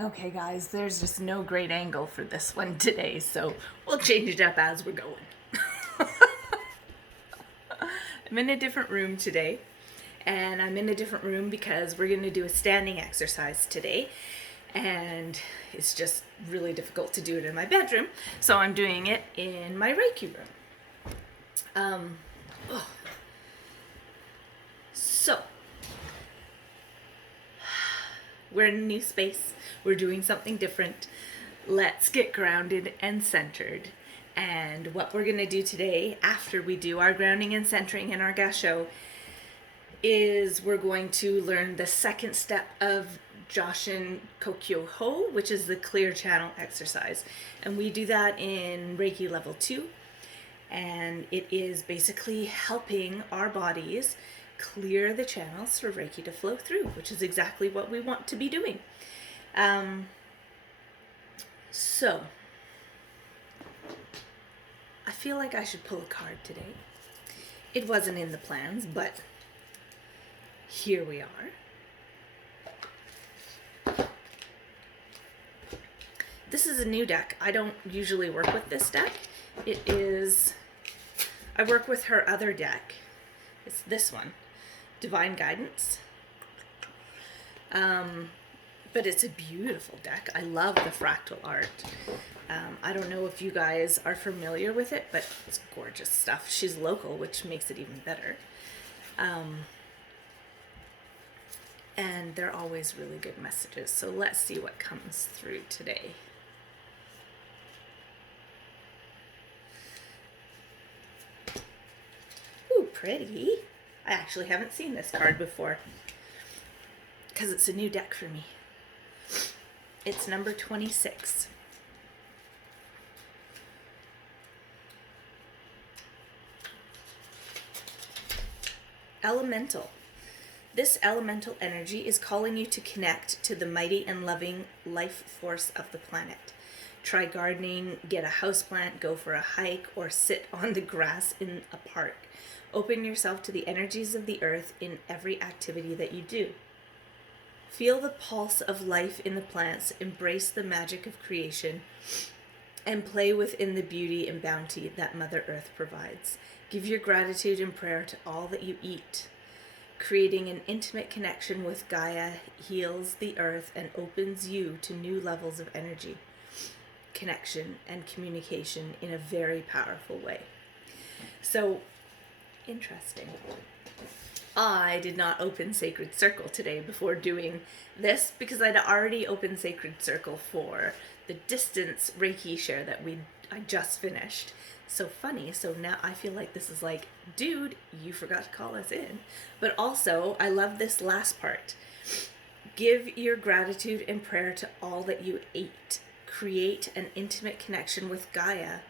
Okay, guys, there's just no great angle for this one today, so we'll change it up as we're going. I'm in a different room today, and I'm in a different room because we're going to do a standing exercise today, and it's just really difficult to do it in my bedroom, so I'm doing it in my Reiki room. Oh. So, we're in a new space. We're doing something different. Let's get grounded and centered. And what we're going to do today, after we do our grounding and centering in our gasho, is we're going to learn the second step of Joshin Kokyu-Ho, which is the clear channel exercise. And we do that in Reiki level 2. And it is basically helping our bodies clear the channels for Reiki to flow through, which is exactly what we want to be doing. So, I feel like I should pull a card today. It wasn't in the plans, but here we are. This is a new deck. I don't usually work with this deck. I work with her other deck. It's this one, Divine Guidance. But it's a beautiful deck. I love the fractal art. I don't know if you guys are familiar with it, but it's gorgeous stuff. She's local, which makes it even better. And they're always really good messages. So let's see what comes through today. Ooh, pretty. I actually haven't seen this card before because it's a new deck for me. It's number 26. Elemental. This elemental energy is calling you to connect to the mighty and loving life force of the planet. Try gardening, get a houseplant, go for a hike, or sit on the grass in a park. Open yourself to the energies of the earth in every activity that you do. Feel the pulse of life in the plants, embrace the magic of creation, and play within the beauty and bounty that Mother Earth provides. Give your gratitude and prayer to all that you eat. Creating an intimate connection with Gaia heals the earth and opens you to new levels of energy, connection, and communication in a very powerful way. So, interesting. I did not open Sacred Circle today before doing this because I'd already opened Sacred Circle for the distance Reiki share that I just finished. So funny. So now I feel like this is like, dude, you forgot to call us in. But also, I love this last part. Give your gratitude and prayer to all that you ate. Create an intimate connection with Gaia,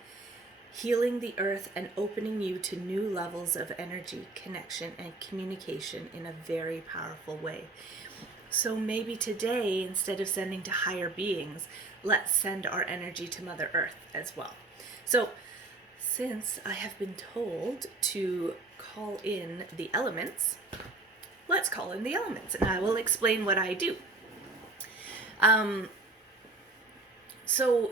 healing the earth and opening you to new levels of energy, connection, and communication in a very powerful way. So maybe today, instead of sending to higher beings, let's send our energy to Mother Earth as well. So since I have been told to call in the elements, let's call in the elements, and I will explain what I do. So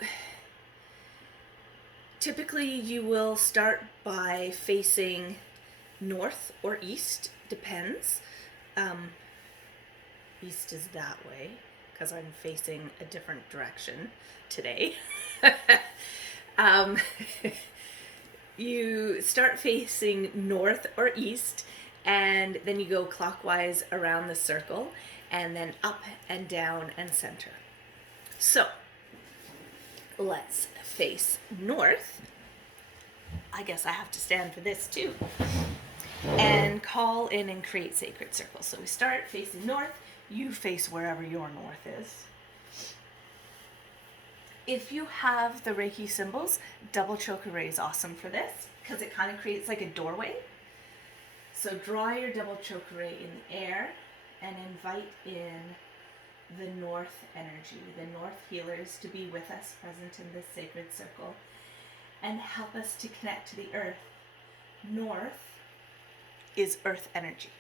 typically you will start by facing north or east, depends. East is that way because I'm facing a different direction today. You start facing north or east, and then you go clockwise around the circle, and then up and down and center. So let's face north. I guess I have to stand for this too. And call in and create sacred circles. So we start facing north. You face wherever your north is. If you have the Reiki symbols, double chokure is awesome for this because it kind of creates like a doorway. So draw your double chokure in the air and invite in the north energy, the north healers to be with us present in this sacred circle and help us to connect to the earth. North is earth energy.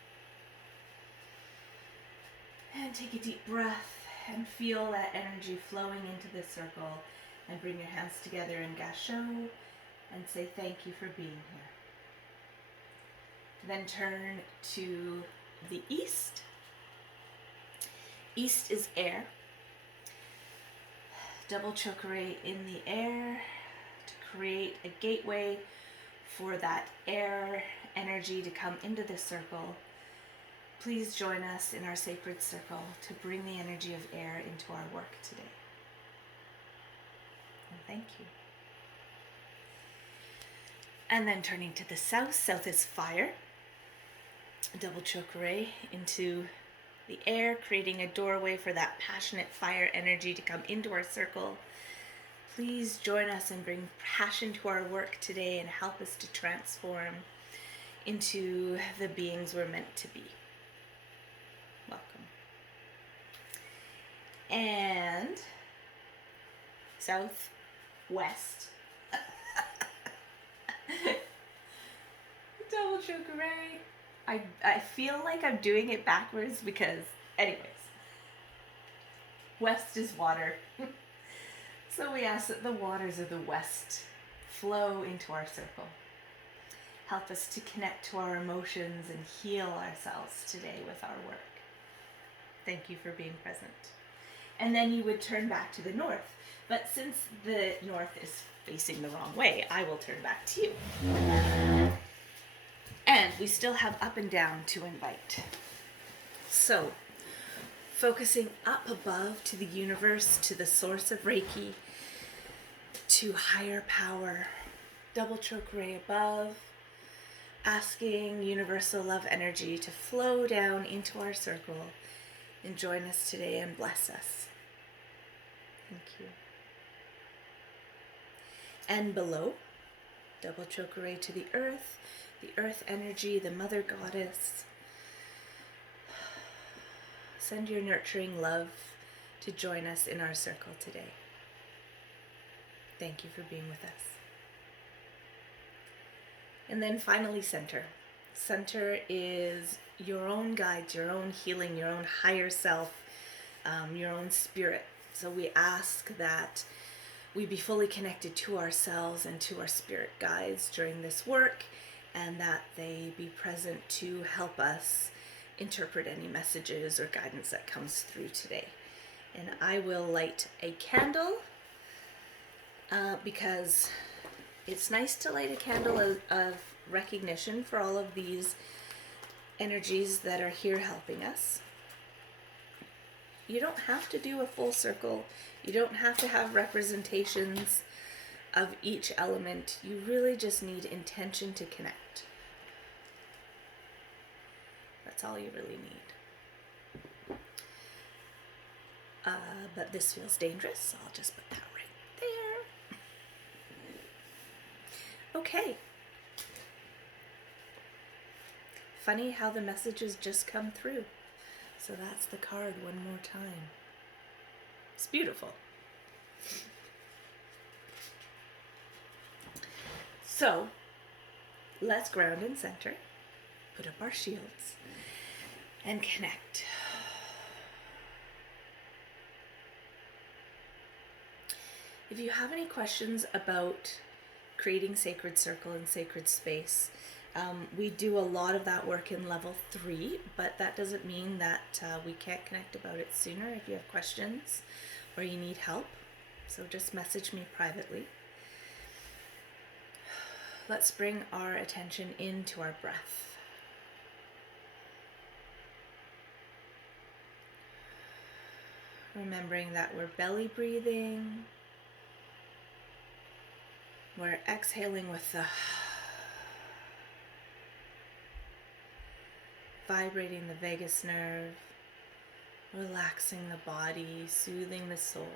And take a deep breath And feel that energy flowing into the circle, and bring your hands together in Gasho and say thank you for being here. Then turn to the east. East is air. Double chokure in the air to create a gateway for that air energy to come into the circle. Please join us in our sacred circle to bring the energy of air into our work today. And thank you. And then turning to the south. South is fire. Double chokure into the air, creating a doorway for that passionate fire energy to come into our circle. Please join us and bring passion to our work today and help us to transform into the beings we're meant to be. Welcome. And southwest. Double chokure. I feel like I'm doing it backwards because, anyways, west is water. So we ask that the waters of the west flow into our circle. Help us to connect to our emotions and heal ourselves today with our work. Thank you for being present. And then you would turn back to the north. But since the north is facing the wrong way, I will turn back to you. And we still have up and down to invite. So, focusing up above to the universe, to the source of Reiki, to higher power. Double chokure above, asking universal love energy to flow down into our circle and join us today and bless us. Thank you. And below, double chokure to the earth energy, the mother goddess. Send your nurturing love to join us in our circle today. Thank you for being with us. And then finally, center. Center is your own guides, your own healing, your own higher self, your own spirit. So we ask that we be fully connected to ourselves and to our spirit guides during this work, and that they be present to help us interpret any messages or guidance that comes through today. And I will light a candle because it's nice to light a candle of recognition for all of these energies that are here helping us. You don't have to do a full circle. You don't have to have representations of each element. You really just need intention to connect. That's all you really need. But this feels dangerous, so I'll just put that right there. Okay. Funny how the messages just come through. So that's the card one more time. It's beautiful. So, let's ground and center, put up our shields, and connect. If you have any questions about creating sacred circle and sacred space, we do a lot of that work in level 3, but that doesn't mean that we can't connect about it sooner if you have questions or you need help. So just message me privately. Let's bring our attention into our breath. Remembering that we're belly breathing. We're exhaling with the vibrating the vagus nerve, relaxing the body, soothing the soul.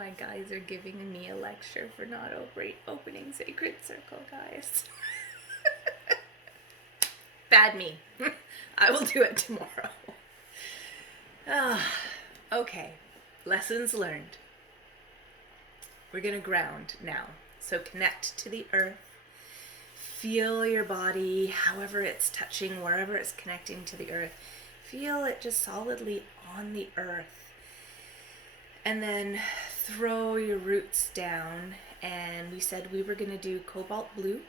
My guys are giving me a lecture for not opening Sacred Circle, guys. Bad me. I will do it tomorrow. Okay, lessons learned. We're going to ground now. So connect to the earth. Feel your body, however it's touching, wherever it's connecting to the earth. Feel it just solidly on the earth. And then throw your roots down. And we said we were going to do cobalt blue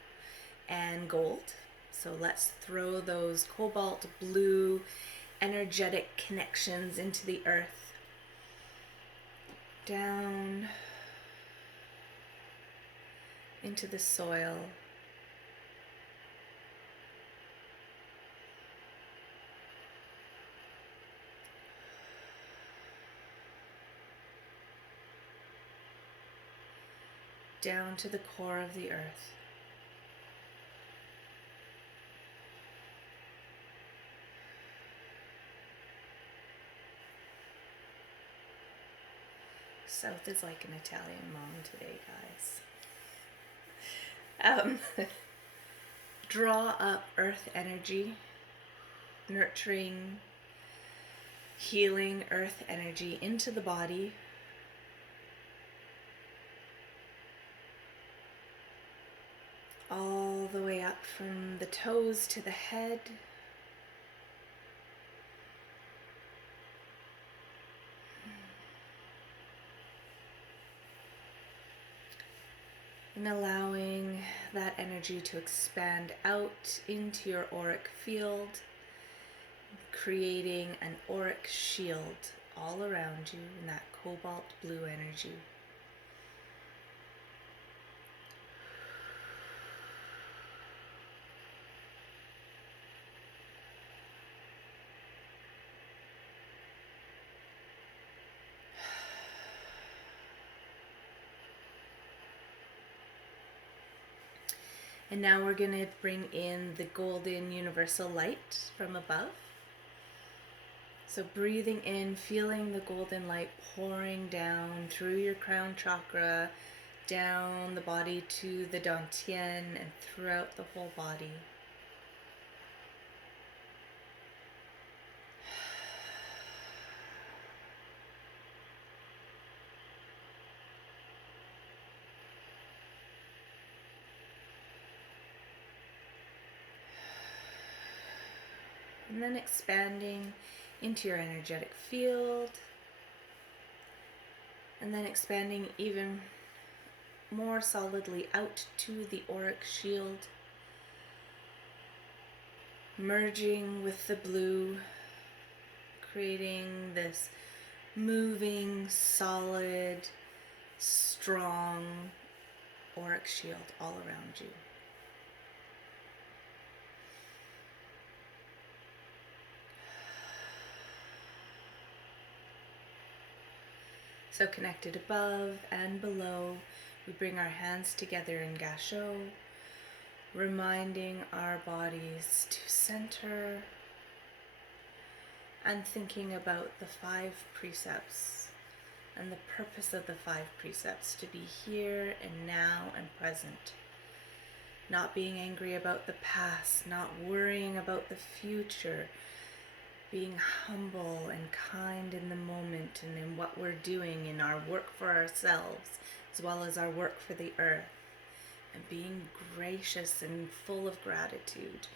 and gold. So let's throw those cobalt blue energetic connections into the earth. Down into the soil. Down to the core of the earth. South is like an Italian mom today, guys. Draw up earth energy, nurturing, healing earth energy into the body. All the way up from the toes to the head. And allowing that energy to expand out into your auric field, creating an auric shield all around you in that cobalt blue energy. And now we're going to bring in the golden universal light from above. So breathing in, feeling the golden light pouring down through your crown chakra, down the body to the dantian and throughout the whole body. And then expanding into your energetic field. And then expanding even more solidly out to the auric shield. Merging with the blue, creating this moving, solid, strong auric shield all around you. So connected above and below, we bring our hands together in Gasho, reminding our bodies to center and thinking about the 5 precepts and the purpose of the 5 precepts to be here and now and present. Not being angry about the past, not worrying about the future, being humble and kind in the moment and in what we're doing in our work for ourselves as well as our work for the earth, and being gracious and full of gratitude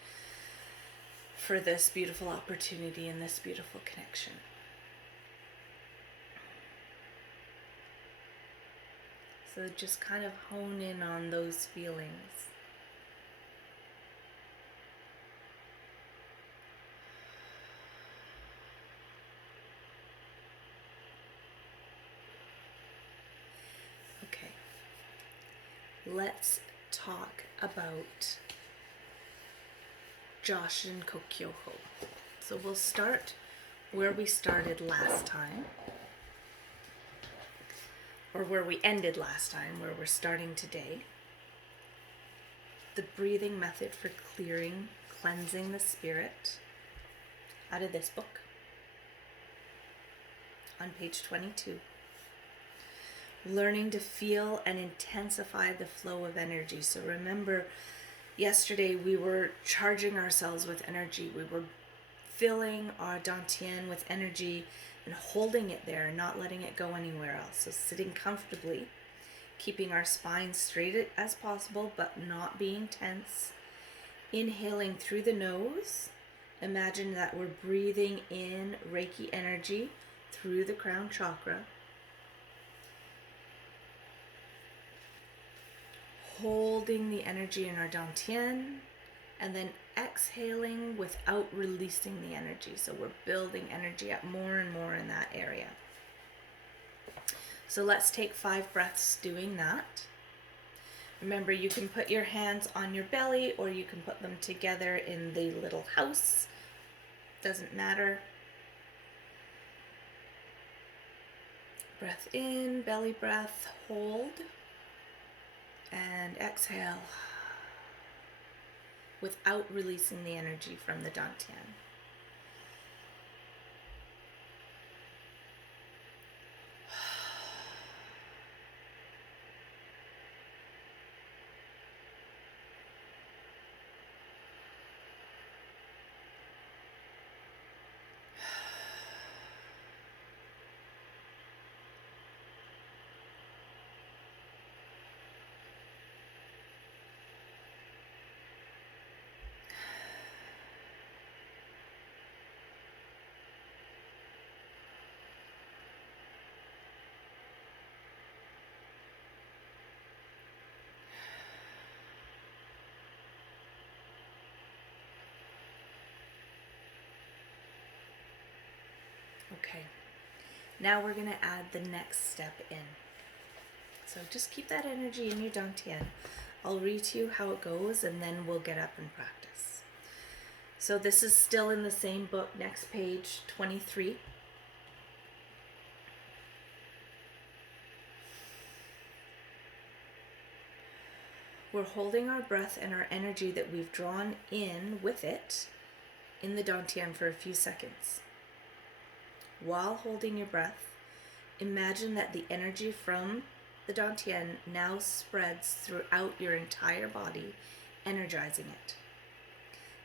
for this beautiful opportunity and this beautiful connection. So just kind of hone in on those feelings. Okay, let's talk about Joshin Kokyu-Ho. So we'll start where we started last time, or where we ended last time, where we're starting today. The breathing method for clearing, cleansing the spirit, out of this book on page 22. learning to feel and intensify the flow of energy. So remember, yesterday we were charging ourselves with energy. We were filling our dantian with energy and holding it there, not letting it go anywhere else. So sitting comfortably, keeping our spine straight as possible, but not being tense. Inhaling through the nose. Imagine that we're breathing in Reiki energy through the crown chakra. Holding the energy in our dantian, and then exhaling without releasing the energy. So we're building energy up more and more in that area. So let's take 5 breaths doing that. Remember, you can put your hands on your belly or you can put them together in the little house. Doesn't matter. Breath in, belly breath, hold, and exhale without releasing the energy from the dantian. Okay, now we're going to add the next step in. So just keep that energy in your dantian. I'll read to you how it goes and then we'll get up and practice. So this is still in the same book, next page 23. We're holding our breath and our energy that we've drawn in with it in the dantian for a few seconds. While holding your breath, imagine that the energy from the dantian now spreads throughout your entire body, energizing it.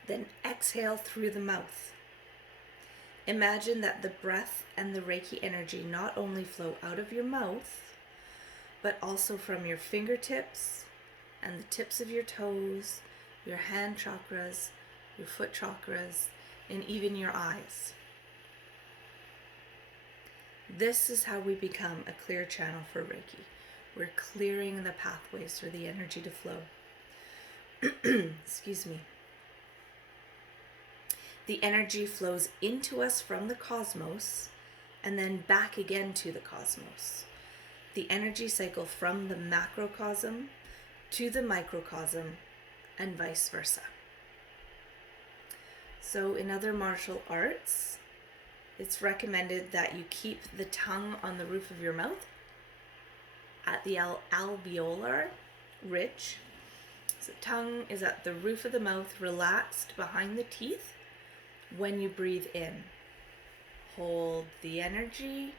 Then exhale through the mouth. Imagine that the breath and the Reiki energy not only flow out of your mouth, but also from your fingertips and the tips of your toes, your hand chakras, your foot chakras, and even your eyes. This is how we become a clear channel for Reiki. We're clearing the pathways for the energy to flow. Excuse me. The energy flows into us from the cosmos and then back again to the cosmos. The energy cycle from the macrocosm to the microcosm and vice versa. So in other martial arts, it's recommended that you keep the tongue on the roof of your mouth at the alveolar ridge. So tongue is at the roof of the mouth, relaxed behind the teeth when you breathe in. Hold the energy,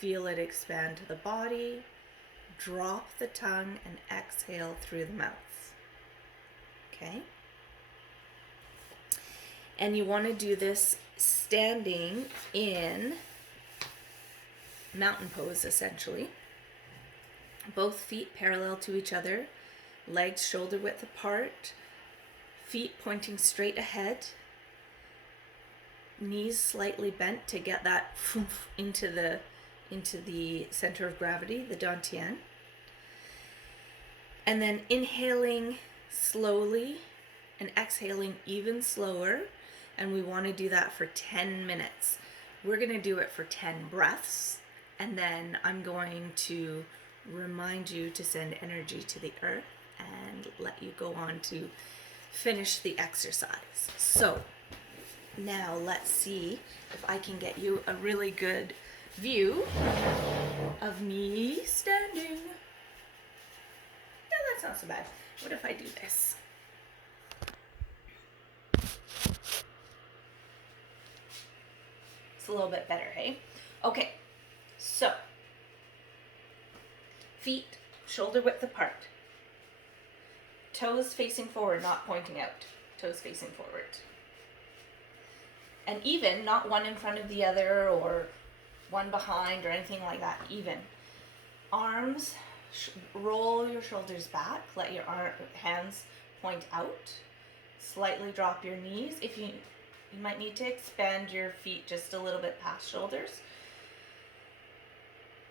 feel it expand to the body, drop the tongue and exhale through the mouth. Okay? And you want to do this standing in mountain pose, essentially. Both feet parallel to each other, legs shoulder width apart, feet pointing straight ahead, knees slightly bent to get that into the center of gravity, the dantian. And then inhaling slowly and exhaling even slower. And we want to do that for 10 minutes. We're going to do it for 10 breaths. And then I'm going to remind you to send energy to the earth and let you go on to finish the exercise. So now let's see if I can get you a really good view of me standing. No, that's not so bad. What if I do this? It's a little bit better, hey? Okay, so Feet shoulder width apart. Toes facing forward, not pointing out. Toes facing forward. And even, not one in front of the other or one behind or anything like that, even. Arms, roll your shoulders back, let your hands point out. Slightly drop your knees. If you might need to expand your feet just a little bit past shoulders.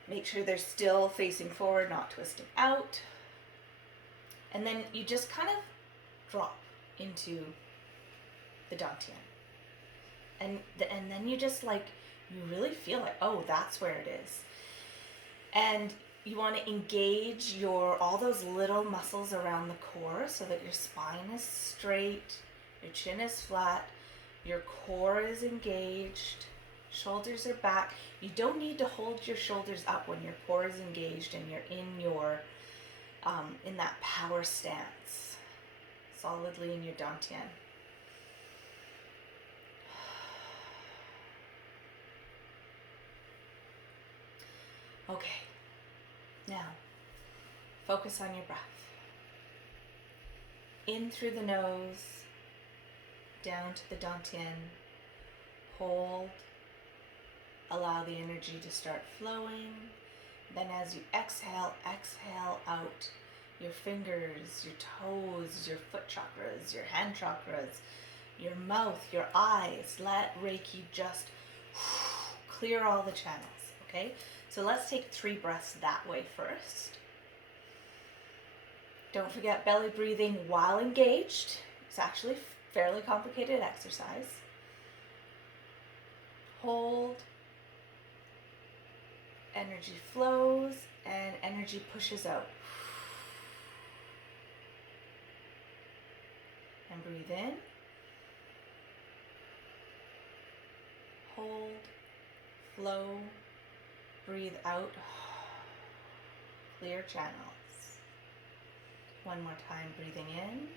Make sure they're still facing forward, not twisting out. And then you just kind of drop into the dantian. And then you just like, you really feel it. Oh, that's where it is. And you want to engage all those little muscles around the core so that your spine is straight, your chin is flat, your core is engaged, shoulders are back. You don't need to hold your shoulders up when your core is engaged and you're in that power stance, solidly in your dantian. Okay, now focus on your breath. In through the nose, down to the dantian, hold, allow the energy to start flowing. Then as you exhale out your fingers, your toes, your foot chakras, your hand chakras, your mouth, your eyes. Let Reiki just clear all the channels, okay? So let's take 3 breaths that way first. Don't forget belly breathing while engaged. It's actually a fairly complicated exercise. Hold. Energy flows and energy pushes out. And breathe in. Hold. Flow. Breathe out. Clear channels. One more time, breathing in.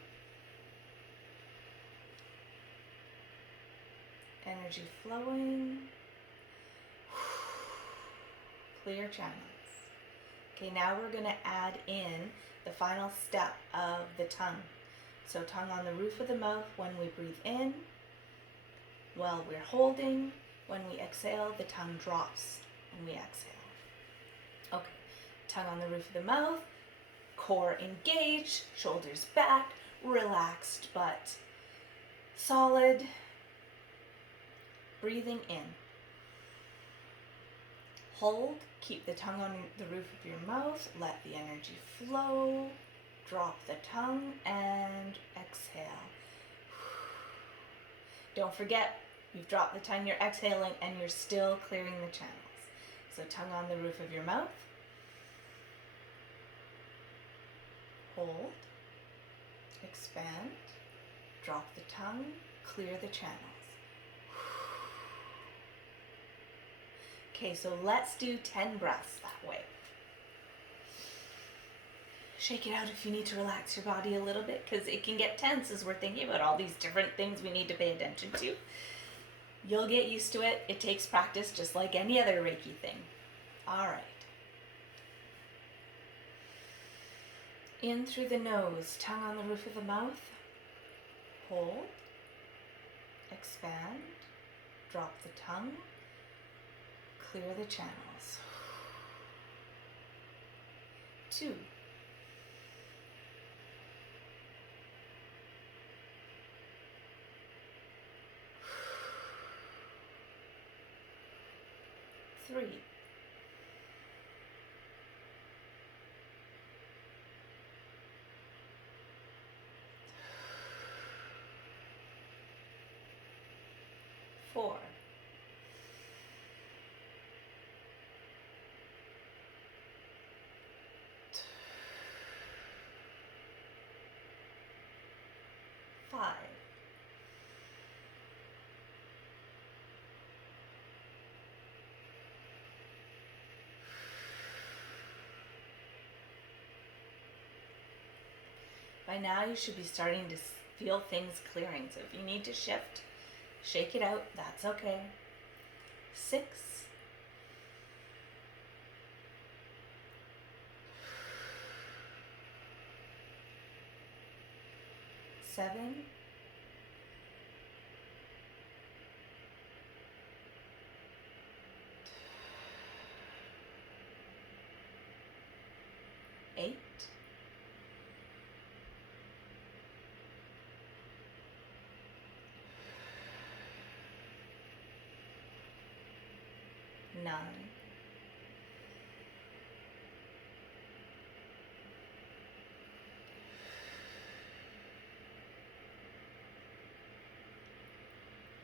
Energy flowing. Clear channels. Okay, now we're going to add in the final step of the tongue. So tongue on the roof of the mouth when we breathe in. While we're holding, when we exhale, the tongue drops when we exhale. Okay, tongue on the roof of the mouth, core engaged, shoulders back, relaxed but solid. Breathing in. Hold, keep the tongue on the roof of your mouth, let the energy flow, drop the tongue and exhale. Don't forget, you've dropped the tongue, you're exhaling and you're still clearing the channels. So tongue on the roof of your mouth. Hold, expand, drop the tongue, clear the channels. Okay, so let's do 10 breaths that way. Shake it out if you need to relax your body a little bit, because it can get tense as we're thinking about all these different things we need to pay attention to. You'll get used to it. It takes practice just like any other Reiki thing. All right. In through the nose, tongue on the roof of the mouth. Hold, expand, drop the tongue, clear the channels. 2. 3. 4. 5. 'By now you should be starting to feel things clearing. So if you need to shift, shake it out, that's okay. 6. 7, 8, 9,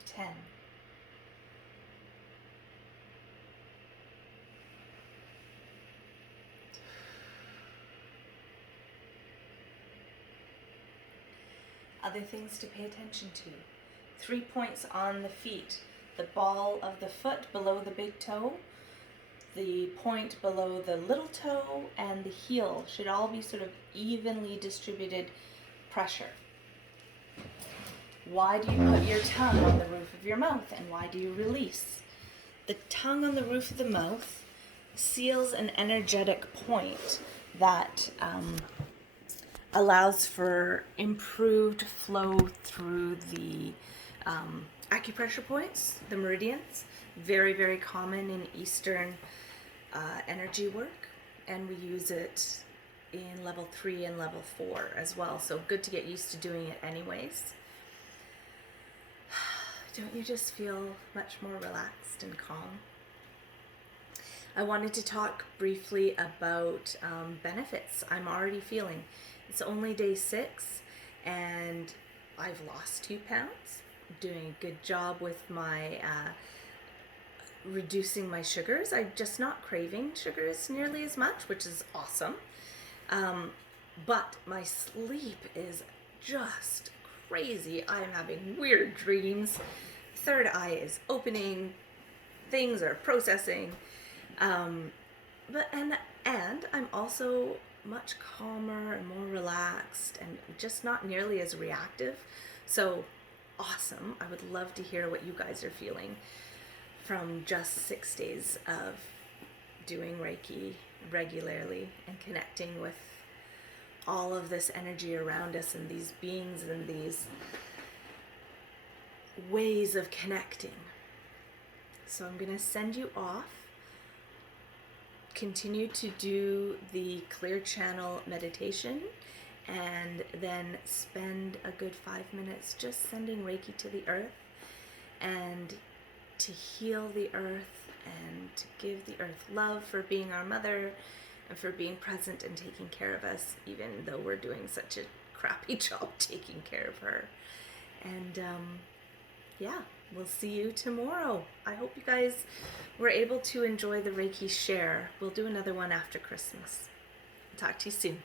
10. Other things to pay attention to. 3 points on the feet. The ball of the foot below the big toe, the point below the little toe, and the heel should all be sort of evenly distributed pressure. Why do you put your tongue on the roof of your mouth, and why do you release? The tongue on the roof of the mouth seals an energetic point that allows for improved flow through the acupressure points, the meridians. Very, very common in Eastern energy work, and we use it in level 3 and level 4 as well, so good to get used to doing it anyways. Don't you just feel much more relaxed and calm? I wanted to talk briefly about benefits I'm already feeling. It's only day 6 and I've lost 2 pounds. Doing a good job with my reducing my sugars. I'm just not craving sugars nearly as much, which is awesome. But my sleep is just crazy. I'm having weird dreams. Third eye is opening. Things are processing. But I'm also much calmer and more relaxed and just not nearly as reactive. So awesome. I would love to hear what you guys are feeling from just 6 days of doing Reiki regularly and connecting with all of this energy around us and these beings and these ways of connecting. So I'm going to send you off. Continue to do the clear channel meditation and then spend a good 5 minutes just sending Reiki to the earth and to heal the earth and to give the earth love for being our mother and for being present and taking care of us, even though we're doing such a crappy job taking care of her. And yeah, we'll see you tomorrow. I hope you guys were able to enjoy the Reiki share. We'll do another one after Christmas. Talk to you soon.